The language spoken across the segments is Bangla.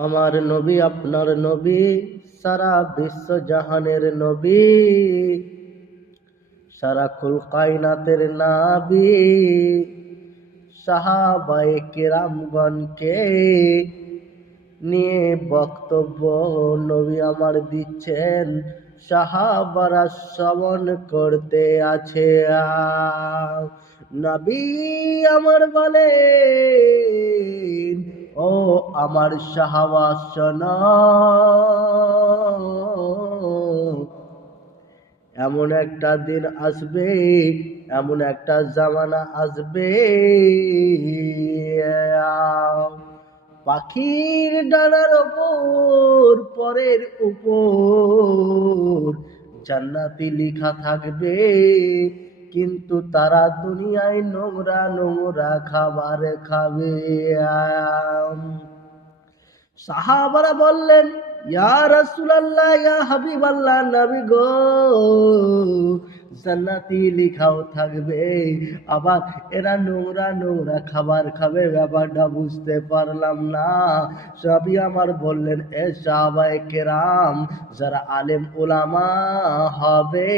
আমার নবী, আপনার নবী, সারা বিশ্ব জাহানের নবী, সারা কুল কায়নাতের নাবি, সাহাবায়ে কেরামগণকে নিয়ে বক্তব্য নবী আমার দিচ্ছেন সাহাবারা শ্রবণ করতে আছে। নবী আমার বলেন ও আমার শোনো এমন একটা দিন আসবে, এমন একটা জামানা আসবে। পাখির ডানার ওপর, পরের উপর জান্নাতি লিখা থাকবে। কিন্তু তারা দুনিয়ায় নোংরা নোংরা খাবার খাবে। সাহাবারা বললেন, ইয়া রাসূলুল্লাহ, ইয়া হাবিবাল্লাহ, নবী গো, জান্নাতি লিখাও থাকবে। আবার এরা নোংরা নোংরা খাবার খাবে, ব্যাপারটা বুঝতে পারলাম না। সবই আমার বললেন, এ সাহাবায়ে কেরাম, যারা আলেম ওলামা হবে।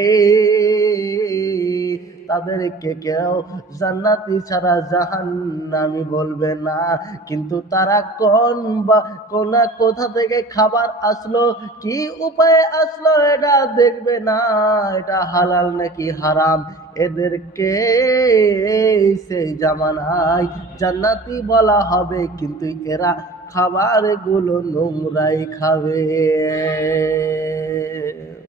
তাদেরকে কেউ জান্নাতি ছাড়া জাহান্নামি বলবে না। কিন্তু তারা কোন বা কোন কোথা থেকে খাবার আসলো, কি উপায়ে আসলো, এটা দেখবে না। এটা হালাল নাকি হারাম? এদেরকে সেই জামানায় জান্নাতি বলা হবে, কিন্তু এরা খাবারগুলো নোংরাই খাবে।